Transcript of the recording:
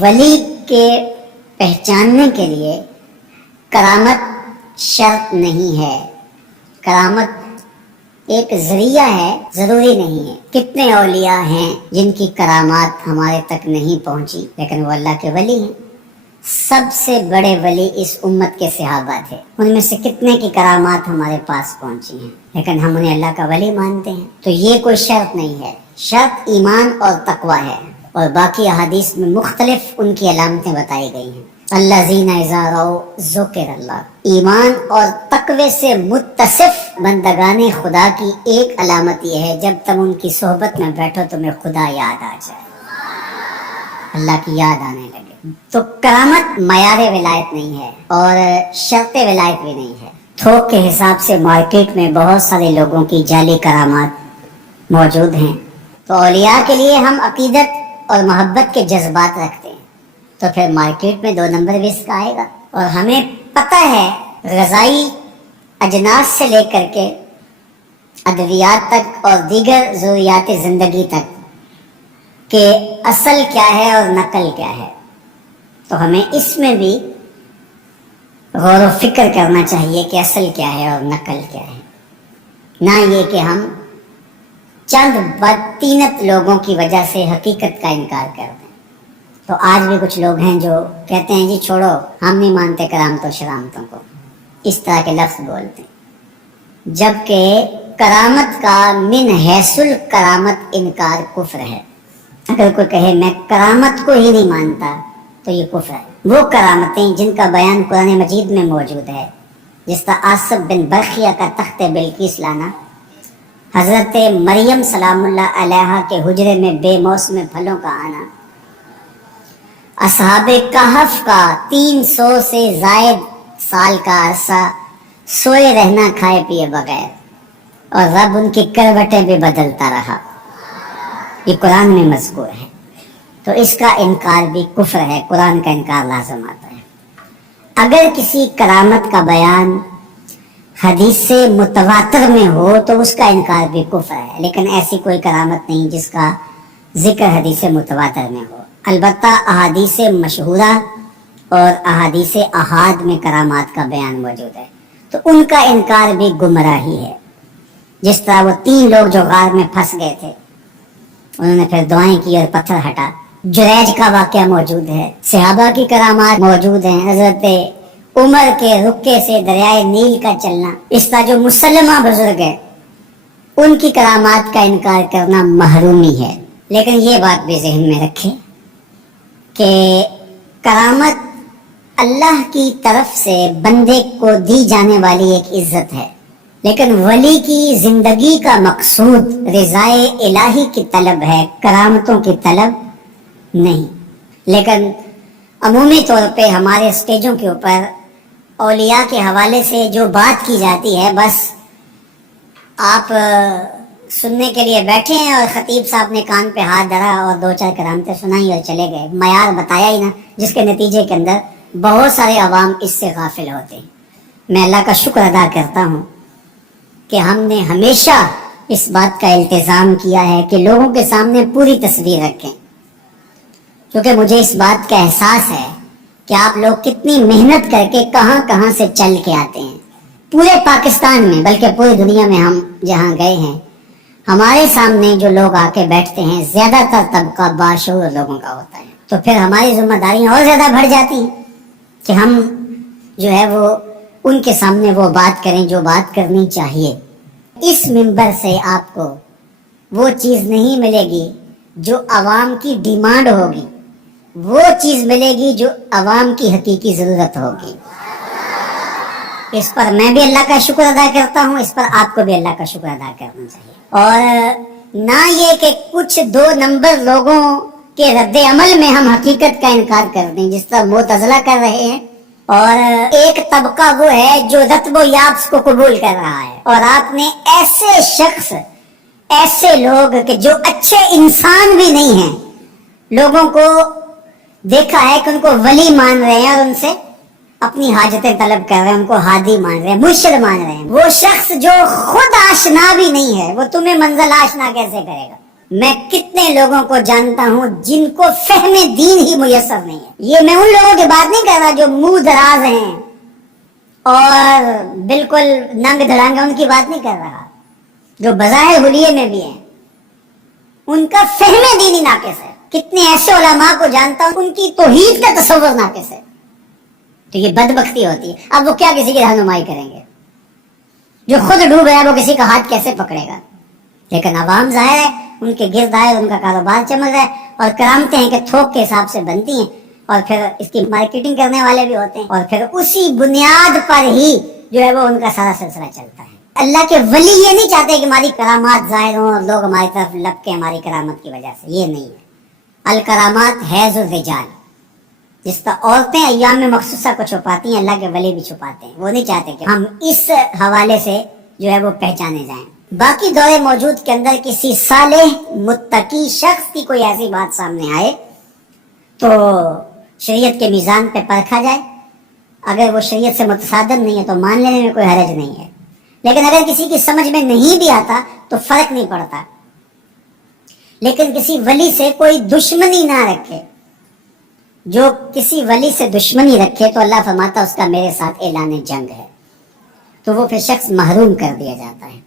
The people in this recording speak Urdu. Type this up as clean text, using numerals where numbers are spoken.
ولی کے پہچاننے کے لیے کرامت شرط نہیں ہے، کرامت ایک ذریعہ ہے، ضروری نہیں ہے۔ کتنے اولیاء ہیں جن کی کرامات ہمارے تک نہیں پہنچی لیکن وہ اللہ کے ولی ہیں۔ سب سے بڑے ولی اس امت کے صحابہ تھے، ان میں سے کتنے کی کرامات ہمارے پاس پہنچی ہیں لیکن ہم انہیں اللہ کا ولی مانتے ہیں۔ تو یہ کوئی شرط نہیں ہے، شرط ایمان اور تقوی ہے، اور باقی احادیث میں مختلف ان کی علامتیں بتائی گئی ہیں۔ الذین اذا رأوا ذکر اللہ، ایمان اور تقوی سے متصف بندگان خدا کی ایک علامت یہ ہے جب تم ان کی صحبت میں بیٹھو تمہیں خدا یاد آ جائے، اللہ کی یاد آنے لگے۔ تو کرامت معیار ولایت نہیں ہے اور شرط ولایت بھی نہیں ہے۔ تھوک کے حساب سے مارکیٹ میں بہت سارے لوگوں کی جعلی کرامات موجود ہیں، تو اولیاء کے لیے ہم عقیدت اور محبت کے جذبات رکھتے ہیں، تو پھر مارکیٹ میں 2 نمبر رزق آئے گا۔ اور ہمیں پتہ ہے غذائی اجناس سے لے کر کے ادویات تک اور دیگر ضروریات زندگی تک کہ اصل کیا ہے اور نقل کیا ہے، تو ہمیں اس میں بھی غور و فکر کرنا چاہیے کہ اصل کیا ہے اور نقل کیا ہے، نہ یہ کہ ہم چند بدطینت لوگوں کی وجہ سے حقیقت کا انکار کر دیں۔ تو آج بھی کچھ لوگ ہیں جو کہتے ہیں جی چھوڑو، ہم نہیں مانتے کرامتوں شرامتوں کو، اس طرح کے لفظ بولتے ہیں، جبکہ کرامت کا من حیث الکرامت انکار کفر ہے۔ اگر کوئی کہے میں کرامت کو ہی نہیں مانتا تو یہ کفر ہے۔ وہ کرامتیں جن کا بیان قرآن مجید میں موجود ہے، جس طرح آصف بن برخیہ کا تخت بلقیس لانا، حضرت مریم سلام اللہ علیہا کے حجرے میں بے موسم پھلوں کا آنا، اصحاب کہف کا 300 سے زائد سال کا عرصہ سوئے رہنا کھائے پیے بغیر، اور رب ان کی کروٹیں بھی بدلتا رہا، یہ قرآن میں مذکور ہے۔ تو اس کا انکار بھی کفر ہے، قرآن کا انکار لازم آتا ہے۔ اگر کسی کرامت کا بیان حدیث متواتر میں ہو تو اس کا انکار بھی کفر ہے، لیکن ایسی کوئی کرامت نہیں جس کا ذکر حدیث متواتر میں ہو۔ البتہ احادیث مشہورہ اور احادیث احاد میں کرامات کا بیان موجود ہے، تو ان کا انکار بھی گمراہی ہے۔ جس طرح وہ 3 لوگ جو غار میں پھنس گئے تھے، انہوں نے پھر دعائیں کی اور پتھر ہٹا، جریج کا واقعہ موجود ہے، صحابہ کی کرامات موجود ہیں، حضرت عمر کے رکے سے دریائے نیل کا چلنا، اس طرح جو مسلمہ بزرگ ہے ان کی کرامات کا انکار کرنا محرومی ہے۔ لیکن یہ بات بھی ذہن میں رکھیں کہ کرامت اللہ کی طرف سے بندے کو دی جانے والی ایک عزت ہے، لیکن ولی کی زندگی کا مقصود رضائے الہی کی طلب ہے، کرامتوں کی طلب نہیں۔ لیکن عمومی طور پہ ہمارے اسٹیجوں کے اوپر اولیاء کے حوالے سے جو بات کی جاتی ہے، بس آپ سننے کے لیے بیٹھے ہیں اور خطیب صاحب نے کان پہ ہاتھ دھرا اور 2-4 کرامتیں سنائی اور چلے گئے، معیار بتایا ہی نہ، جس کے نتیجے کے اندر بہت سارے عوام اس سے غافل ہوتے ہیں۔ میں اللہ کا شکر ادا کرتا ہوں کہ ہم نے ہمیشہ اس بات کا التزام کیا ہے کہ لوگوں کے سامنے پوری تصویر رکھیں، کیونکہ مجھے اس بات کا احساس ہے کہ آپ لوگ کتنی محنت کر کے کہاں کہاں سے چل کے آتے ہیں، پورے پاکستان میں بلکہ پوری دنیا میں ہم جہاں گئے ہیں، ہمارے سامنے جو لوگ آ کے بیٹھتے ہیں زیادہ تر طبقہ باشعور لوگوں کا ہوتا ہے، تو پھر ہماری ذمہ داریاں اور زیادہ بڑھ جاتی ہیں کہ ہم جو ہے وہ ان کے سامنے وہ بات کریں جو بات کرنی چاہیے۔ اس منبر سے آپ کو وہ چیز نہیں ملے گی جو عوام کی ڈیمانڈ ہوگی، وہ چیز ملے گی جو عوام کی حقیقی ضرورت ہوگی۔ اس پر میں بھی اللہ کا شکر ادا کرتا ہوں، اس پر آپ کو بھی اللہ کا شکر ادا کرنا چاہیے، اور نہ یہ کہ کچھ 2 نمبر لوگوں کے رد عمل میں ہم حقیقت کا انکار کر دیں، جس طرح معتزلہ کر رہے ہیں، اور ایک طبقہ وہ ہے جو رتب و یابس کو قبول کر رہا ہے، اور آپ نے ایسے شخص، ایسے لوگ کہ جو اچھے انسان بھی نہیں ہیں، لوگوں کو دیکھا ہے کہ ان کو ولی مان رہے ہیں اور ان سے اپنی حاجتیں طلب کر رہے ہیں، ان کو ہادی مان رہے ہیں، مرشد مان رہے ہیں۔ وہ شخص جو خود آشنا بھی نہیں ہے، وہ تمہیں منزل آشنا کیسے کرے گا؟ میں کتنے لوگوں کو جانتا ہوں جن کو فہم دین ہی میسر نہیں ہے. یہ میں ان لوگوں کی بات نہیں کر رہا جو منہ دراز ہیں اور بالکل ننگ دھڑانگے، ان کی بات نہیں کر رہا. جو بظاہر حلیے میں بھی ہیں ان کا فہم دینی ناقص ہے. کتنے ایسے علماء کو جانتا ہوں ان کی توحید کا تصور ناقص ہے. تو یہ بدبختی ہوتی ہے. اب وہ کیا کسی کی رہنمائی کریں گے؟ جو خود ڈوب رہا ہے وہ کسی کا ہاتھ کیسے پکڑے گا؟ لیکن عوام ظاہر ہے ان کے گرد آئے، ان کا کاروبار چمک رہا ہے، اور کرامتیں ہیں کہ تھوک کے حساب سے بنتی ہیں، اور پھر اس کی مارکیٹنگ کرنے والے بھی ہوتے ہیں، اور پھر اسی بنیاد پر ہی جو ہے وہ ان کا سارا سلسلہ چلتا ہے. اللہ کے ولی یہ نہیں چاہتے کہ ہماری کرامات ظاہر ہوں اور لوگ ہماری طرف لپکیں ہماری کرامت کی وجہ سے. یہ نہیں ہے. الکرامات حیض الرجال، جس طرح عورتیں ایام میں مخصوصہ کو چھپاتی ہیں، اللہ کے ولی بھی چھپاتے ہیں. وہ نہیں چاہتے کہ ہم اس حوالے سے جو ہے وہ پہچانے جائیں. باقی دور موجود کے اندر کسی صالح متقی شخص کی کوئی ایسی بات سامنے آئے تو شریعت کے میزان پہ پرکھا جائے. اگر وہ شریعت سے متصادم نہیں ہے تو مان لینے میں کوئی حرج نہیں ہے. لیکن اگر کسی کی سمجھ میں نہیں بھی آتا تو فرق نہیں پڑتا. لیکن کسی ولی سے کوئی دشمنی نہ رکھے. جو کسی ولی سے دشمنی رکھے تو اللہ فرماتا اس کا میرے ساتھ اعلان جنگ ہے. تو وہ پھر شخص محروم کر دیا جاتا ہے.